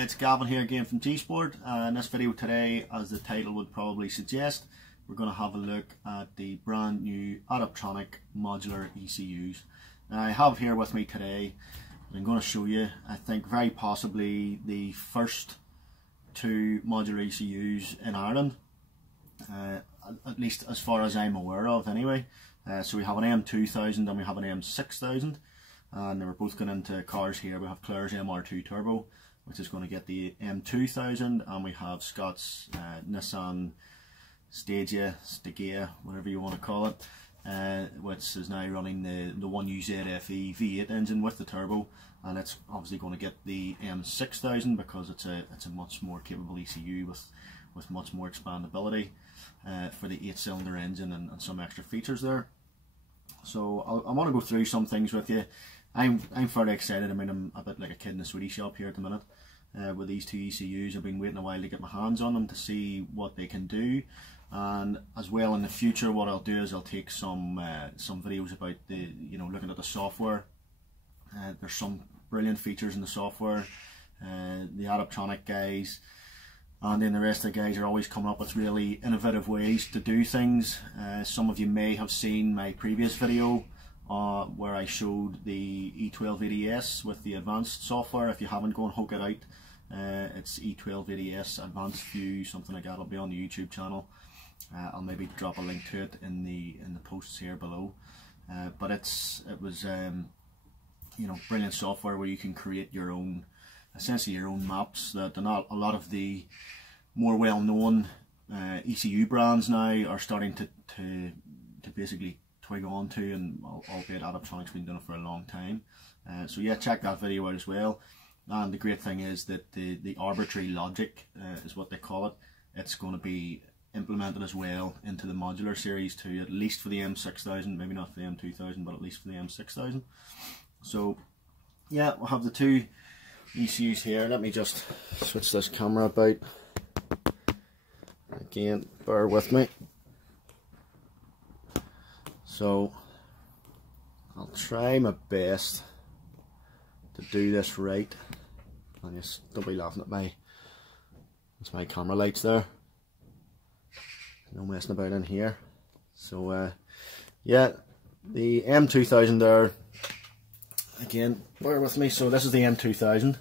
it's Gavin here again from Gsport. In this video today, as the title would probably suggest, we're going to have a look at the brand new Adaptronic Modular ECUs. Now, I have here with me today, I'm going to show you, I think very possibly the first two modular ECUs in Ireland, at least as far as I'm aware of anyway. So we have an M2000 and we have an M6000. And they were both going into cars here. We have Claire's MR2 Turbo, which is going to get the M2000, and we have Scott's Nissan Stagea, whatever you want to call it, which is now running the 1UZFE V8 engine with the turbo, and it's obviously going to get the M6000 because it's a much more capable ECU with much more expandability for the 8-cylinder engine and some extra features there. So I want to go through some things with you. I'm fairly excited. I mean, I'm a bit like a kid in a sweetie shop here at the minute with these two ECUs. I've been waiting a while to get my hands on them to see what they can do, and as well in the future what I'll do is I'll take some videos about looking at the software. There's some brilliant features in the software. The Adaptronic guys and then the rest of the guys are always coming up with really innovative ways to do things. Some of you may have seen my previous video where I showed the E12ADS with the advanced software. If you haven't, go and hook it out. It's E12ADS Advanced View, something like that. It'll be on the YouTube channel. I'll maybe drop a link to it in the posts here below. But it was brilliant software where you can create your own, essentially your own maps. That a lot of the more well-known ECU brands now are starting to basically twig on to, and albeit Adaptronic's been doing it for a long time. So yeah, check that video out as well. And the great thing is that the arbitrary logic is what they call it. It's going to be implemented as well into the modular series too, at least for the M6000, maybe not for the M2000, but at least for the M6000. So yeah, we'll have the two ECUs here. Let me just switch this camera about. Again, bear with me. So I'll try my best to do this right. And just don't be laughing at that's my camera lights there. No messing about in here. So yeah, the M2000 there. Again, bear with me. So this is the M2000.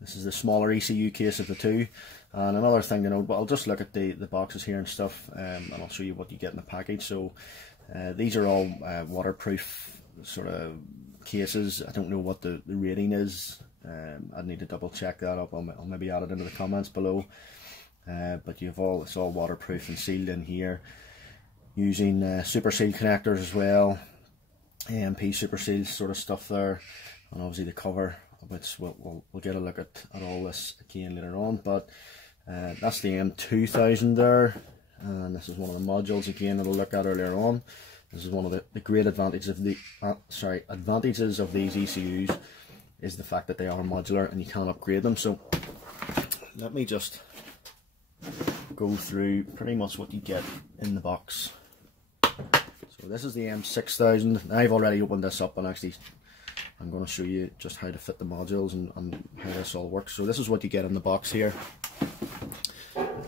This is the smaller ECU case of the two. And another thing to note, but I'll just look at the boxes here and stuff, and I'll show you what you get in the package. So these are all waterproof sort of cases. I don't know what the rating is. I'd need to double check that up. I'll maybe add it into the comments below. But it's all waterproof and sealed in here using super seal connectors as well. AMP super seals sort of stuff there, and obviously the cover, which we'll get a look at all this again later on. But that's the M2000 there, and this is one of the modules again that we'll look at earlier on. This is one of the great advantages of advantages of these ECUs is the fact that they are modular and you can upgrade them. So let me just go through pretty much what you get in the box. So this is the M6000. I've already opened this up, and actually I'm going to show you just how to fit the modules and how this all works. So this is what you get in the box here.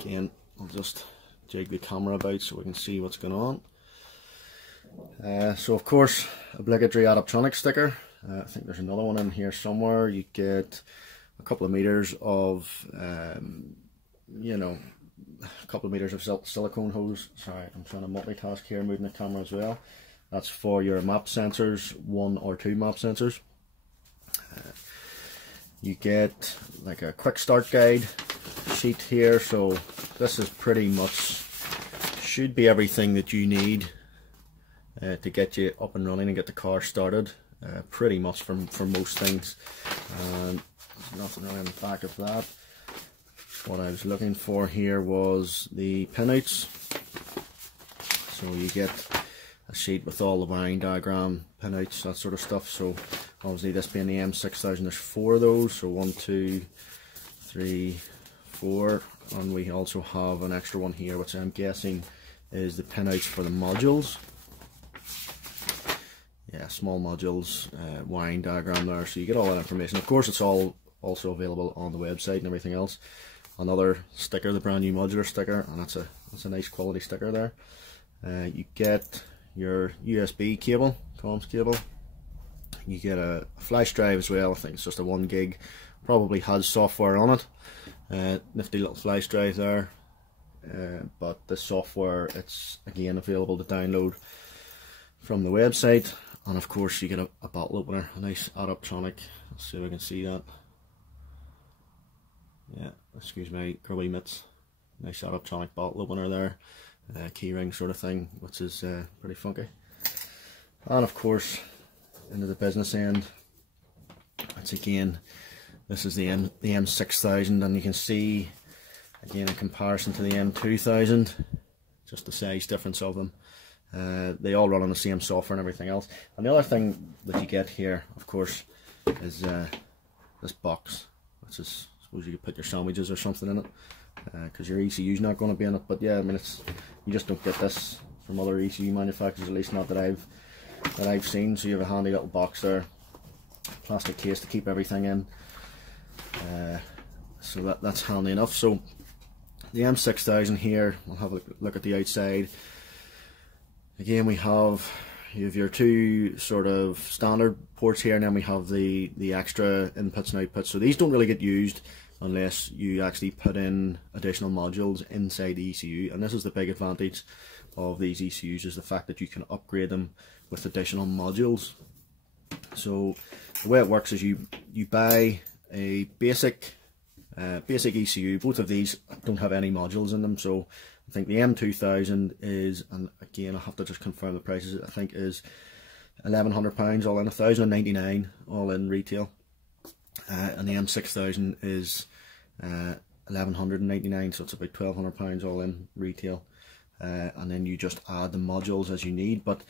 Again, I'll just jig the camera about so we can see what's going on. So of course, obligatory Adaptronic sticker. I think there's another one in here somewhere. You get a couple of meters of a couple of meters of silicone hose. Sorry, I'm trying to multitask here, moving the camera as well. That's for your map sensors, 1 or 2 map sensors. You get like a quick start guide sheet here. So this is pretty much, should be everything that you need to get you up and running and get the car started. Pretty much for most things. And there's nothing really in the back of that. What I was looking for here was the pinouts. So you get a sheet with all the wiring diagram, pinouts, that sort of stuff. So obviously this being the M6000, there's 4 of those. So 1, 2, 3, 4. And we also have an extra one here, which I'm guessing is the pinouts for the modules. Yeah, small modules, wiring diagram there. So you get all that information. Of course, it's all also available on the website and everything else. Another sticker, the brand new modular sticker, and that's a nice quality sticker there. You get your USB cable, comms cable. You get a flash drive as well. I think it's just a 1 gig, probably has software on it. Nifty little flash drive there. But the software, it's again available to download from the website. And of course you get a bottle opener, a nice Adaptronic. Let's see if I can see that. Yeah, excuse my grubby mitts. Nice Adaptronic bottle opener there, keyring sort of thing, which is pretty funky. And of course, into the business end, it's again, this is the M6000, and you can see again in comparison to the M2000, just the size difference of them. They all run on the same software and everything else. And the other thing that you get here, of course, is this box, which is, I suppose you could put your sandwiches or something in it, because your ECU is not going to be in it. But yeah, I mean, you just don't get this from other ECU manufacturers, at least not that I've seen. So you have a handy little box there, plastic case to keep everything in. So that's handy enough. So the M6000 here, we'll have a look at the outside. Again, you have your two sort of standard ports here, and then we have the extra inputs and outputs. So these don't really get used unless you actually put in additional modules inside the ECU, and this is the big advantage of these ECUs, is the fact that you can upgrade them with additional modules. So the way it works is you buy a basic ECU. Both of these don't have any modules in them, so I think the M2000 is, and again I have to just confirm the prices, I think is £1,100 all in, £1,099 all in retail, and the M6000 is £1,199, so it's about £1,200 all in retail, and then you just add the modules as you need. But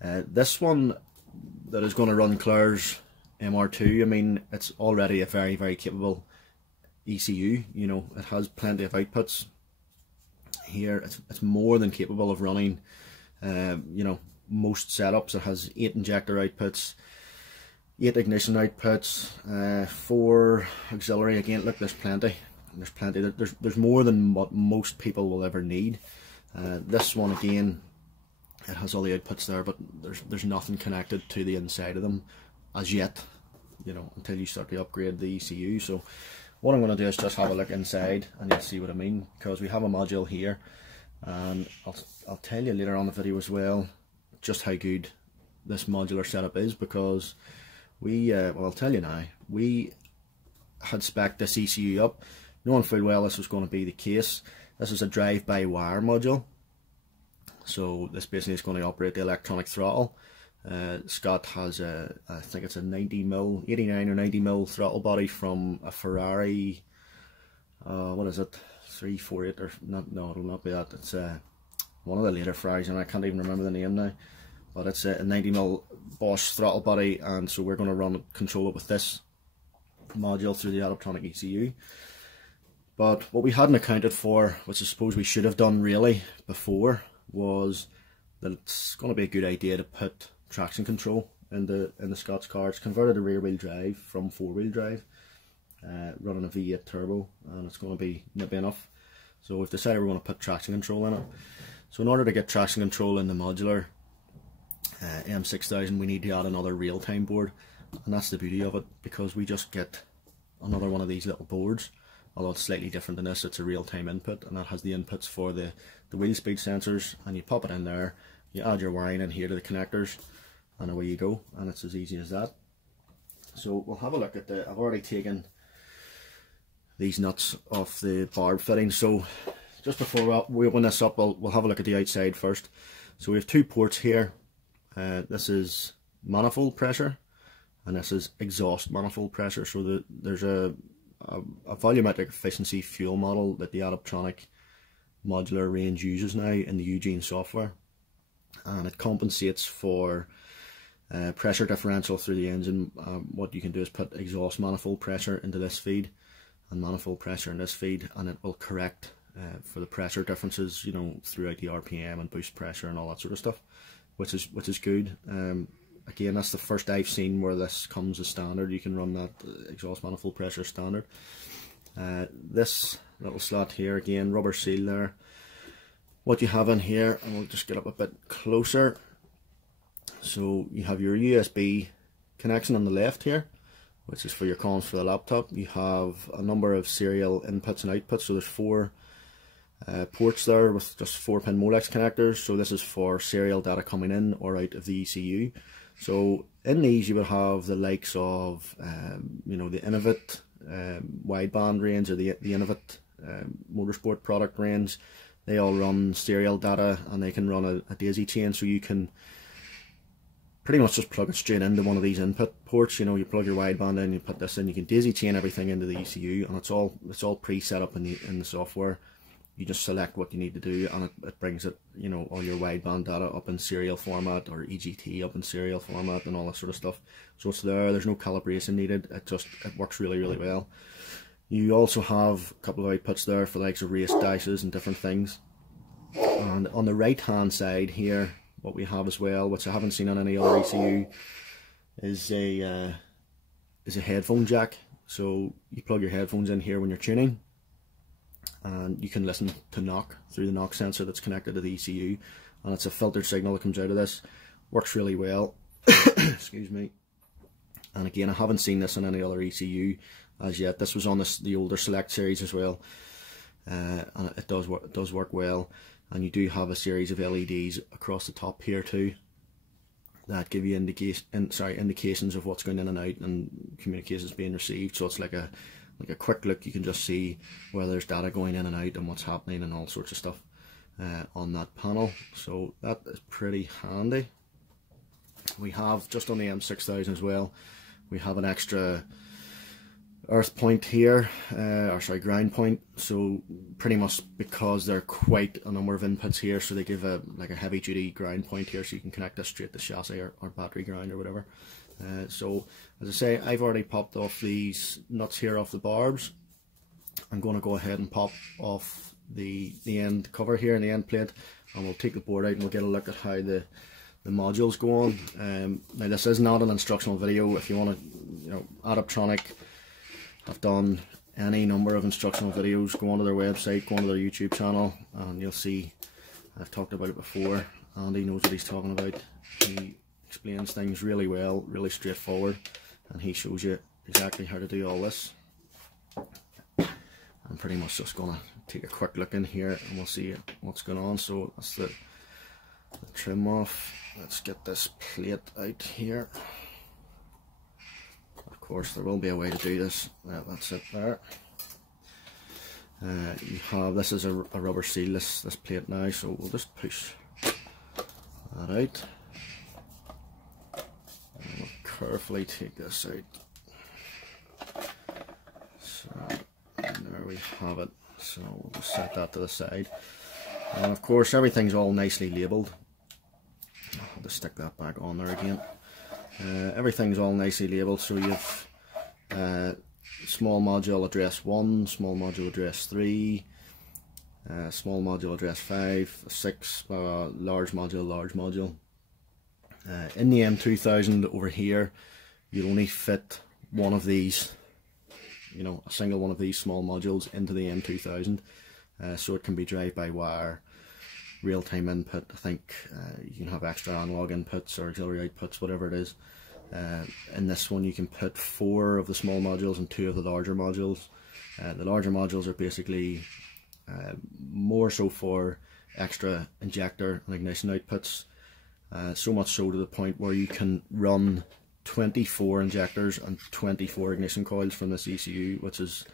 this one that is going to run Claire's MR2, I mean, it's already a very, very capable ECU. You know, it has plenty of outputs here. It's more than capable of running you know, most setups. It has 8 injector outputs, 8 ignition outputs, 4 auxiliary. Again, look, there's plenty. There's more than what most people will ever need. This one again, it has all the outputs there, but there's nothing connected to the inside of them as yet, you know, until you start to upgrade the ECU. So what I'm going to do is just have a look inside and you'll see what I mean, because we have a module here, and I'll tell you later on the video as well just how good this modular setup is, because we well, I'll tell you now, we had spec'd this ECU up knowing full well this was going to be the case. This is a drive-by-wire module, so this basically is going to operate the electronic throttle. Scott has I think it's a 90mm, 89 or 90mm throttle body from a Ferrari, what is it, 348 or not? No, it'll not be that. It's one of the later Ferraris, and I can't even remember the name now. But it's a 90mm Bosch throttle body, and so we're going to control it with this module through the Adaptronic ECU. But what we hadn't accounted for, which I suppose we should have done really before, was that it's going to be a good idea to put traction control in the Scott's car. It's converted to rear wheel drive from 4-wheel drive, running a V8 turbo, and it's going to be nippy enough. So we've decided we're going to put traction control in it. So in order to get traction control in the modular M6000, we need to add another real-time board, and that's the beauty of it, because we just get another one of these little boards. Although it's slightly different than this, it's a real-time input, and that has the inputs for the wheel speed sensors, and you pop it in there, you add your wiring in here to the connectors, and away you go, and it's as easy as that. So we'll have a look at I've already taken these nuts off the barb fitting, so just before we open this up, we'll have a look at the outside first. So we have 2 ports here. This is manifold pressure, and this is exhaust manifold pressure. So there's a volumetric efficiency fuel model that the Adaptronic Modular range uses now in the Eugene software, and it compensates for pressure differential through the engine. What you can do is put exhaust manifold pressure into this feed and manifold pressure in this feed, and it will correct for the pressure differences, you know, throughout the RPM and boost pressure and all that sort of stuff, which is good. again, that's the first I've seen where this comes as standard. You can run that exhaust manifold pressure standard. This little slot here, again, rubber seal there. What you have in here, and we'll just get up a bit closer. So you have your USB connection on the left here, which is for your comms for the laptop. You have a number of serial inputs and outputs, so there's 4 ports there with just 4-pin Molex connectors. So this is for serial data coming in or out of the ECU. So in these you would have the likes of you know, the Innovate wideband range, or the Innovate Motorsport product range. They all run serial data, and they can run a daisy chain, so you can pretty much just plug it straight into one of these input ports. You know, you plug your wideband in, you put this in, you can daisy chain everything into the ECU, and it's all pre-set up in the software. You just select what you need to do, and it brings it, you know, all your wideband data up in serial format, or EGT up in serial format, and all that sort of stuff. So it's there. There's no calibration needed. It works really, really well. You also have a couple of outputs there for the likes of race dashes and different things. And on the right hand side here, what we have as well, which I haven't seen on any other ECU, is a headphone jack. So you plug your headphones in here when you're tuning, and you can listen to knock through the knock sensor that's connected to the ECU, and it's a filtered signal that comes out of this. Works really well. Excuse me. And again, I haven't seen this on any other ECU as yet. This was on the older Select series as well, and it does work well. And you do have a series of LEDs across the top here too that give you indications of what's going in and out and communications being received. So it's like a quick look. You can just see where there's data going in and out and what's happening and all sorts of stuff on that panel. So that is pretty handy. We have, just on the M6000 as well, we have an extra earth point here, ground point. So pretty much because there are quite a number of inputs here, so they give a heavy duty ground point here, so you can connect this straight to chassis or battery ground or whatever. So as I say, I've already popped off these nuts here off the barbs. I'm going to go ahead and pop off the end cover here and the end plate, and we'll take the board out and we'll get a look at how the modules go on. Now this is not an instructional video. If you want to, you know, Adaptronic have done any number of instructional videos. Go onto their website, go onto their YouTube channel, and you'll see I've talked about it before. Andy knows what he's talking about. He explains things really well, really straightforward, and he shows you exactly how to do all this. I'm pretty much just going to take a quick look in here and we'll see what's going on. So that's the trim off. Let's get this plate out here. Of course there will be a way to do this. That's it there. You have, this is a rubber seal, this plate now, so we'll just push that out. And we'll carefully take this out. So there we have it. So we'll just set that to the side. And of course everything's all nicely labelled. I'll just stick that back on there again. Everything's all nicely labelled, so you've small module address 1, small module address 3, small module address 5, 6, large module. In the M2000 over here, you'll only fit one of these, you know, a single one of these small modules into the M2000, so it can be drive-by-wire, real-time input. I think you can have extra analog inputs or auxiliary outputs, whatever it is. In this one you can put 4 of the small modules and 2 of the larger modules. The larger modules are basically more so for extra injector and ignition outputs, so much so to the point where you can run 24 injectors and 24 ignition coils from this ECU, which is,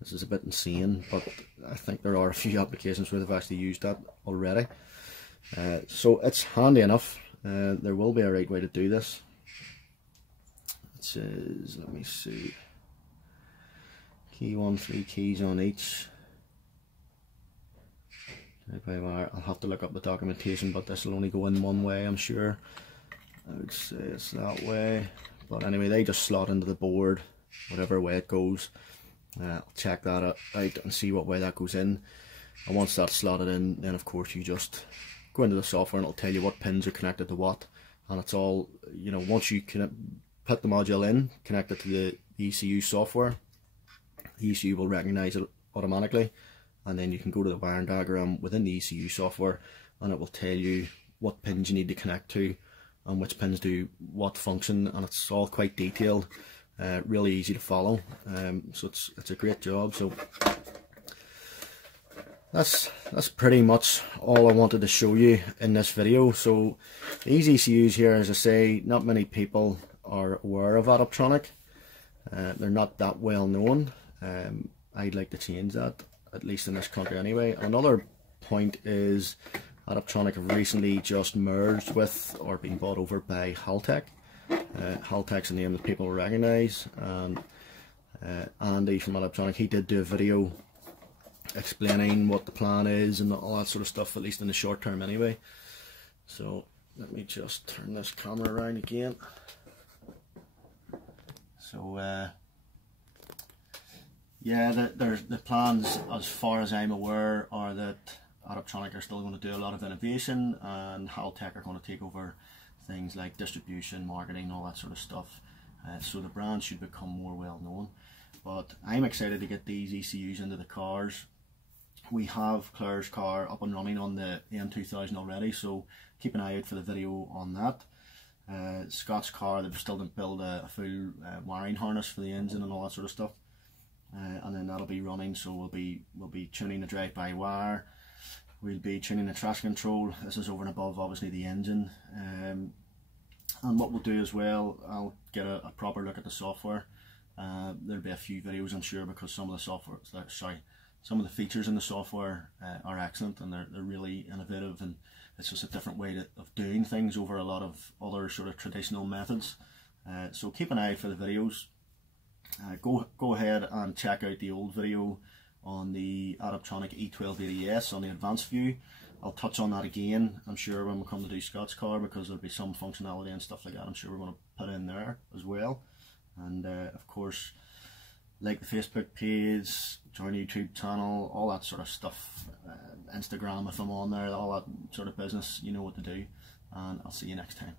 this is a bit insane, but I think there are a few applications where they've actually used that already. So it's handy enough. There will be a right way to do this. It says, let me see, key 1, 3 keys on each. I'll have to look up the documentation, but this will only go in one way, I'm sure. I would say it's that way, but anyway, they just slot into the board whatever way it goes. I'll check that out and see what way that goes in, and once that's slotted in, then of course you just go into the software and it'll tell you what pins are connected to what, and it's all, you know, once you can put the module in, connect it to the ECU software, the ECU will recognize it automatically, and then you can go to the wiring diagram within the ECU software and it will tell you what pins you need to connect to and which pins do what function, and it's all quite detailed, really easy to follow. So it's a great job. So that's pretty much all I wanted to show you in this video. So these ECUs here, as I say, not many people are aware of Adaptronic. They're not that well known. I'd like to change that, at least in this country anyway. Another point is Adaptronic have recently just merged with or been bought over by Haltech. Haltech's a name that people will recognise, and Andy from Adaptronic, he did do a video explaining what the plan is and all that sort of stuff, at least in the short term anyway. So let me just turn this camera around again. So yeah, the plans, as far as I'm aware, are that Adaptronic are still going to do a lot of innovation, and Haltech are going to take over things like distribution, marketing, all that sort of stuff. So the brand should become more well known. But I'm excited to get these ECUs into the cars. We have Claire's car up and running on the M2000 already, so keep an eye out for the video on that. Scott's car, they've still didn't build a full wiring harness for the engine and all that sort of stuff, and then that'll be running. So we'll be tuning the drive-by-wire, we'll be tuning the traction control. This is over and above obviously the engine, and what we'll do as well, I'll get a proper look at the software. There'll be a few videos, I'm sure, because some of the features in the software are excellent, and they're really innovative, and it's just a different way of doing things over a lot of other sort of traditional methods. So keep an eye out for the videos. Go ahead and check out the old video on the Adaptronic E1280S on the advanced view. I'll touch on that again, I'm sure, when we come to do Scott's car, because there'll be some functionality and stuff like that I'm sure we're going to put in there as well. And of course, like the Facebook page, join YouTube channel, all that sort of stuff, Instagram if I'm on there, all that sort of business, you know what to do, and I'll see you next time.